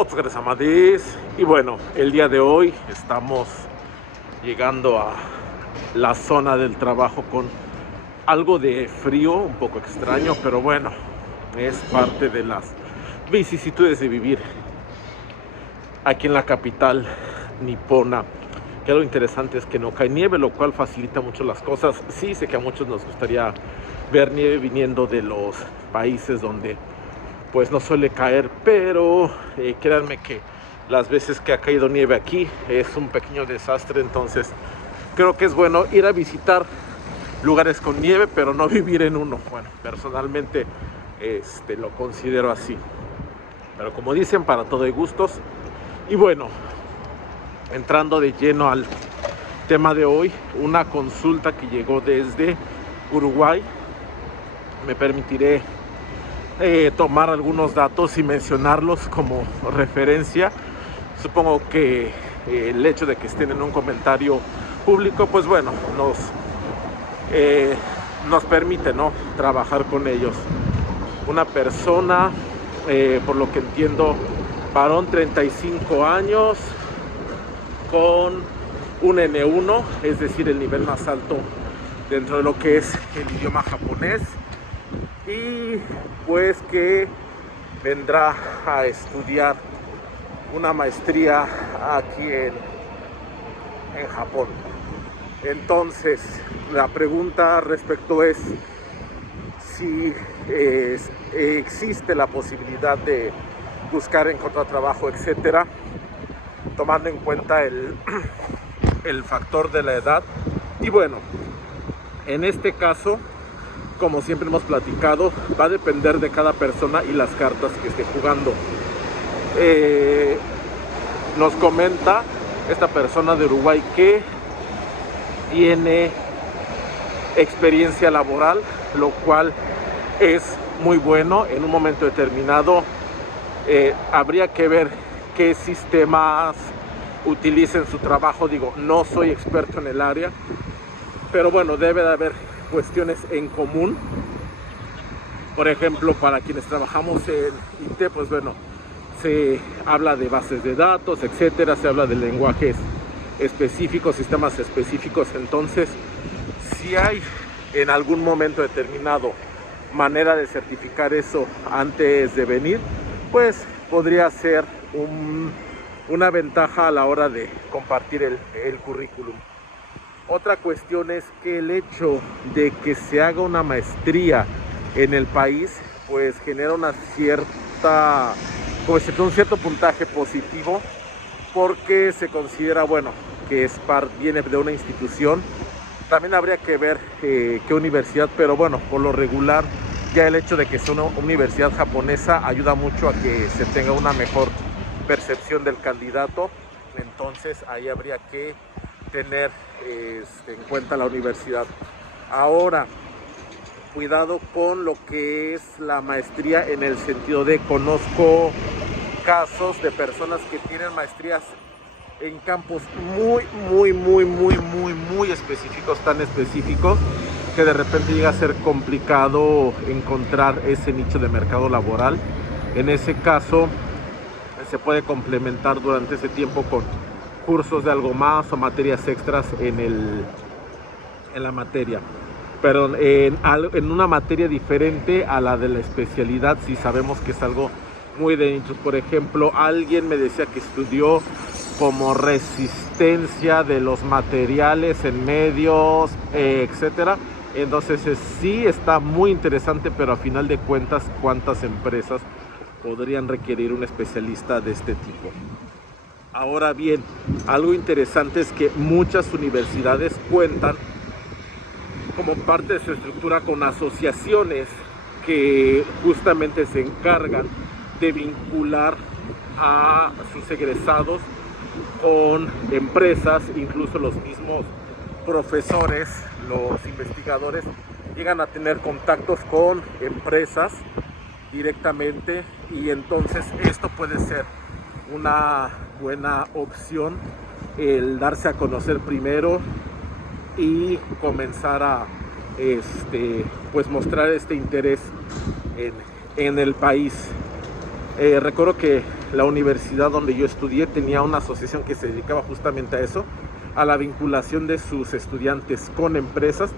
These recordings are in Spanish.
Otros Amadís. Y bueno, el día de hoy estamos llegando a la zona del trabajo con algo de frío, un poco extraño, pero bueno, es parte de las vicisitudes de vivir aquí en la capital nipona. Que algo interesante es que no cae nieve, lo cual facilita mucho las cosas. Sí, sé que a muchos nos gustaría ver nieve viniendo de los países donde pues no suele caer, pero créanme que las veces que ha caído nieve aquí es un pequeño desastre. Entonces creo que es bueno ir a visitar lugares con nieve, pero no vivir en uno. Bueno, personalmente lo considero así, pero como dicen, para todo hay gustos. Y bueno, entrando de lleno al tema de hoy, una consulta que llegó desde Uruguay. Me permitiré tomar algunos datos y mencionarlos como referencia. Supongo que el hecho de que estén en un comentario público, pues bueno, nos permite, ¿no?, trabajar con ellos. Una persona, por lo que entiendo, varón, 35 años, con un N1, es decir, el nivel más alto dentro de lo que es el idioma japonés, y pues que vendrá a estudiar una maestría aquí en Japón. Entonces, la pregunta respecto es si existe la posibilidad de buscar, encontrar trabajo, etcétera, tomando en cuenta el factor de la edad. Y bueno, en este caso, como siempre hemos platicado, va a depender de cada persona y las cartas que esté jugando. Nos comenta esta persona de Uruguay que tiene experiencia laboral, lo cual es muy bueno. En un momento determinado habría que ver qué sistemas utiliza en su trabajo. Digo, no soy experto en el área, pero bueno, debe de haber cuestiones en común. Por ejemplo, para quienes trabajamos en IT, pues bueno, se habla de bases de datos, etcétera, se habla de lenguajes específicos, sistemas específicos. Entonces, si hay en algún momento determinado manera de certificar eso antes de venir, pues podría ser una ventaja a la hora de compartir el currículum. Otra cuestión es que el hecho de que se haga una maestría en el país, pues genera un cierto puntaje positivo, porque se considera, bueno, que viene de una institución. También habría que ver qué universidad, pero bueno, por lo regular, ya el hecho de que sea una universidad japonesa ayuda mucho a que se tenga una mejor percepción del candidato. Entonces ahí habría que tener en cuenta la universidad. Ahora, cuidado con lo que es la maestría, en el sentido de, conozco casos de personas que tienen maestrías en campos muy específicos, tan específicos que de repente llega a ser complicado encontrar ese nicho de mercado laboral. En ese caso se puede complementar durante ese tiempo con cursos de algo más o materias extras en la materia, pero en una materia diferente a la de la especialidad, si sabemos que es algo muy de nichos. Por ejemplo, alguien me decía que estudió como resistencia de los materiales en medios, etcétera. Entonces sí está muy interesante, pero a final de cuentas, ¿cuántas empresas podrían requerir un especialista de este tipo? Ahora bien, algo interesante es que muchas universidades cuentan como parte de su estructura con asociaciones que justamente se encargan de vincular a sus egresados con empresas. Incluso los mismos profesores, los investigadores, llegan a tener contactos con empresas directamente, y entonces esto puede ser una buena opción, el darse a conocer primero y comenzar a pues mostrar este interés en el país. Recuerdo que la universidad donde yo estudié tenía una asociación que se dedicaba justamente a eso, a la vinculación de sus estudiantes con empresas,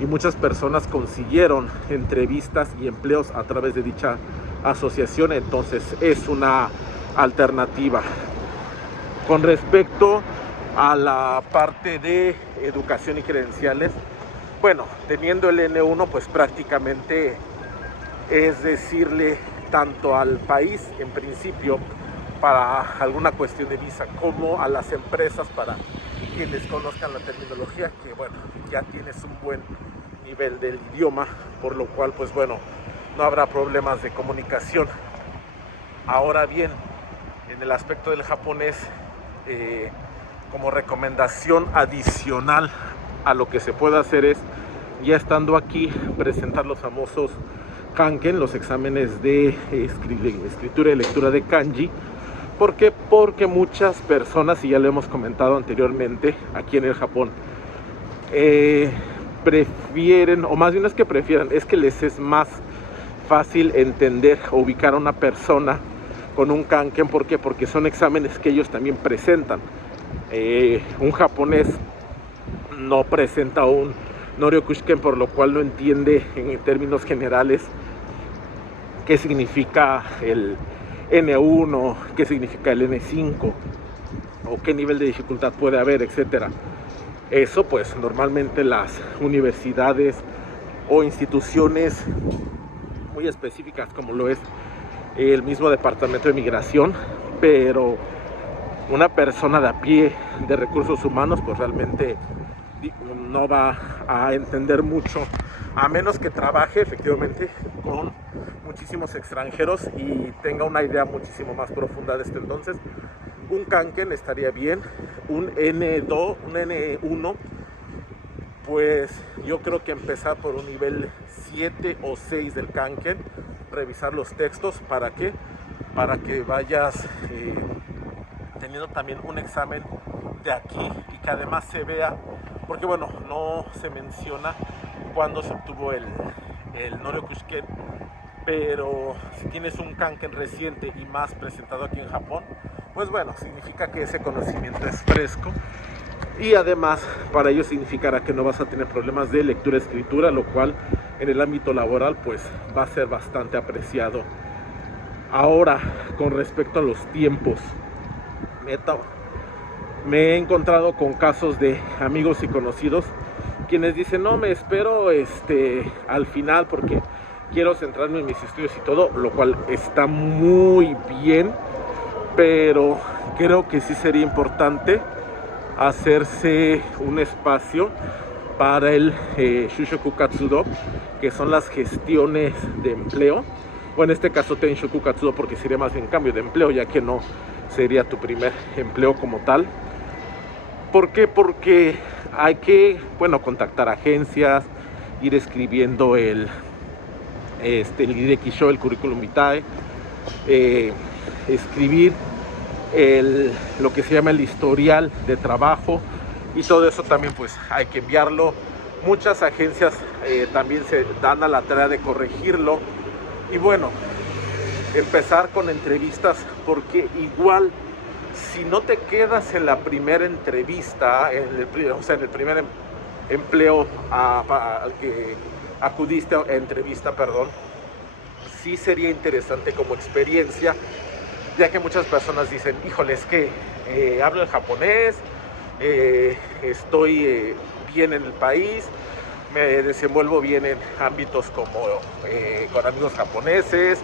y muchas personas consiguieron entrevistas y empleos a través de dicha asociación. Entonces es una alternativa. Con respecto a la parte de educación y credenciales, bueno, teniendo el N1, pues prácticamente es decirle tanto al país en principio para alguna cuestión de visa, como a las empresas para que les conozcan la terminología, que bueno, ya tienes un buen nivel del idioma, por lo cual pues bueno, no habrá problemas de comunicación. Ahora bien, en el aspecto del japonés, como recomendación adicional a lo que se puede hacer es, ya estando aquí, presentar los famosos Kanken, los exámenes de escritura y lectura de kanji. ¿Por qué? Porque muchas personas, y ya lo hemos comentado anteriormente aquí en el Japón, prefieren, o más bien no es que prefieran, es que les es más fácil entender o ubicar a una persona con un Kanken. ¿Por qué? Porque son exámenes que ellos también presentan. Un japonés no presenta un Noryokushiken, por lo cual no entiende en términos generales qué significa el N1, qué significa el N5 o qué nivel de dificultad puede haber, etcétera. Eso pues normalmente las universidades o instituciones muy específicas, como lo es el mismo departamento de migración, pero una persona de a pie de recursos humanos pues realmente no va a entender mucho, a menos que trabaje efectivamente con muchísimos extranjeros y tenga una idea muchísimo más profunda de esto. Entonces un Kanken estaría bien. Un N2, un N1, pues yo creo que empezar por un nivel 7 o 6 del Kanken, revisar los textos. ¿Para qué? Para que vayas teniendo también un examen de aquí y que además se vea, porque bueno, no se menciona cuándo se obtuvo el Noryokushiken, pero si tienes un Kanken reciente y más presentado aquí en Japón, pues bueno, significa que ese conocimiento es fresco, y además para ello significará que no vas a tener problemas de lectura escritura, lo cual en el ámbito laboral pues va a ser bastante apreciado. Ahora, con respecto a los tiempos, me he encontrado con casos de amigos y conocidos quienes dicen: no, me espero al final porque quiero centrarme en mis estudios y todo, lo cual está muy bien, pero creo que sí sería importante hacerse un espacio para el Shushoku Katsudo, que son las gestiones de empleo, o en este caso Tenshoku Katsudo, porque sería más bien cambio de empleo, ya que no sería tu primer empleo como tal. ¿Por qué? Porque hay que, bueno, contactar agencias, ir escribiendo el Hideki Show, el Curriculum Vitae, escribir lo que se llama el historial de trabajo, y todo eso también pues hay que enviarlo. Muchas agencias también se dan a la tarea de corregirlo, y bueno, empezar con entrevistas, porque igual si no te quedas en la primera entrevista, en el primer empleo al que acudiste a entrevista, perdón, sí sería interesante como experiencia, ya que muchas personas dicen: híjole, es que hablo el japonés, estoy bien en el país, me desenvuelvo bien en ámbitos como con amigos japoneses,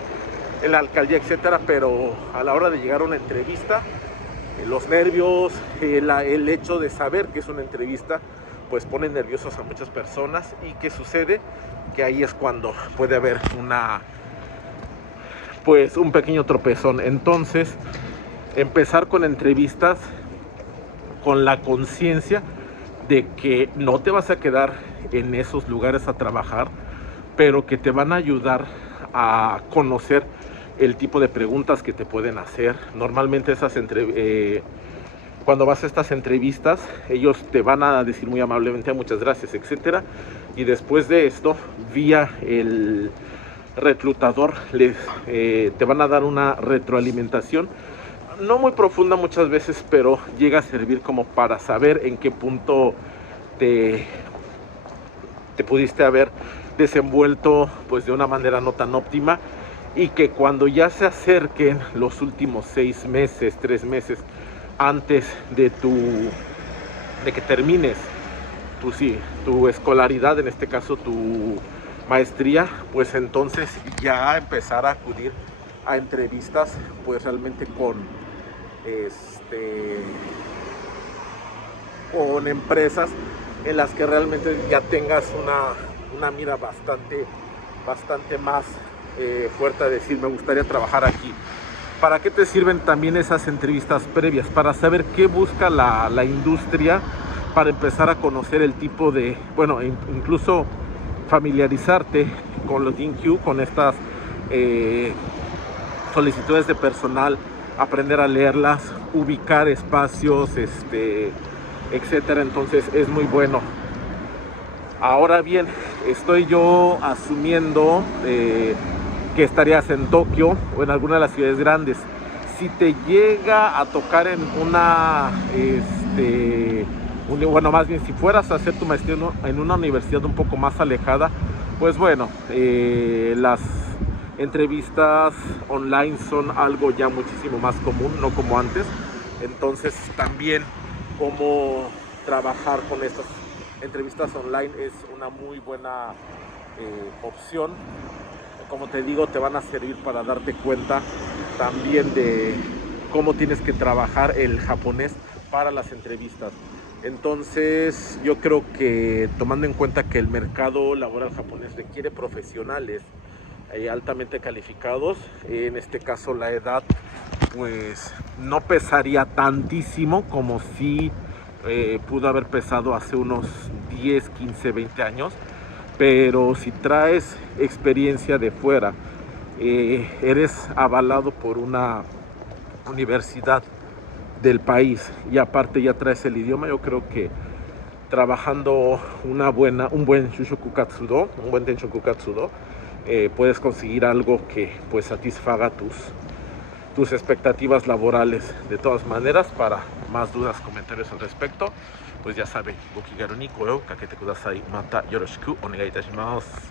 en la alcaldía, etcétera, pero a la hora de llegar a una entrevista, los nervios, el hecho de saber que es una entrevista, pues pone nerviosos a muchas personas. ¿Y qué sucede? Que ahí es cuando puede haber un pequeño tropezón. Entonces, empezar con entrevistas con la conciencia de que no te vas a quedar en esos lugares a trabajar, pero que te van a ayudar a conocer el tipo de preguntas que te pueden hacer. Normalmente cuando vas a estas entrevistas, ellos te van a decir muy amablemente: muchas gracias, etcétera, y después de esto, vía reclutador te van a dar una retroalimentación, no muy profunda muchas veces, pero llega a servir como para saber en qué punto te pudiste haber desenvuelto pues de una manera no tan óptima, y que cuando ya se acerquen los últimos 6 meses, 3 meses antes de que termines tu escolaridad, en este caso tu maestría, pues entonces ya empezar a acudir a entrevistas pues realmente con empresas en las que realmente ya tengas una mira bastante más fuerte a decir, me gustaría trabajar aquí. ¿Para qué te sirven también esas entrevistas previas? Para saber qué busca la industria, para empezar a conocer el tipo de, bueno, incluso familiarizarte con los DINQ, con estas solicitudes de personal, aprender a leerlas, ubicar espacios, etcétera. Entonces es muy bueno. Ahora bien, estoy yo asumiendo que estarías en Tokio o en alguna de las ciudades grandes. Si te llega a tocar en bueno, más bien si fueras a hacer tu maestría en una universidad un poco más alejada, pues bueno, las entrevistas online son algo ya muchísimo más común, no como antes. Entonces también cómo trabajar con estas entrevistas online es una muy buena opción. Como te digo, te van a servir para darte cuenta también de cómo tienes que trabajar el japonés para las entrevistas. Entonces yo creo que, tomando en cuenta que el mercado laboral japonés requiere profesionales altamente calificados, en este caso la edad pues no pesaría tantísimo como si pudo haber pesado hace unos 10, 15, 20 años. Pero si traes experiencia de fuera, eres avalado por una universidad del país y aparte ya traes el idioma, yo creo que trabajando un buen Shushoku Katsudo, un buen Tenshoku Katsudo, puedes conseguir algo que pues satisfaga tus expectativas laborales. De todas maneras, para más dudas, comentarios al respecto, pues ya saben, Gokigaru ni kore o kakete kudasai. Mata yoroshiku onegai itashimasu.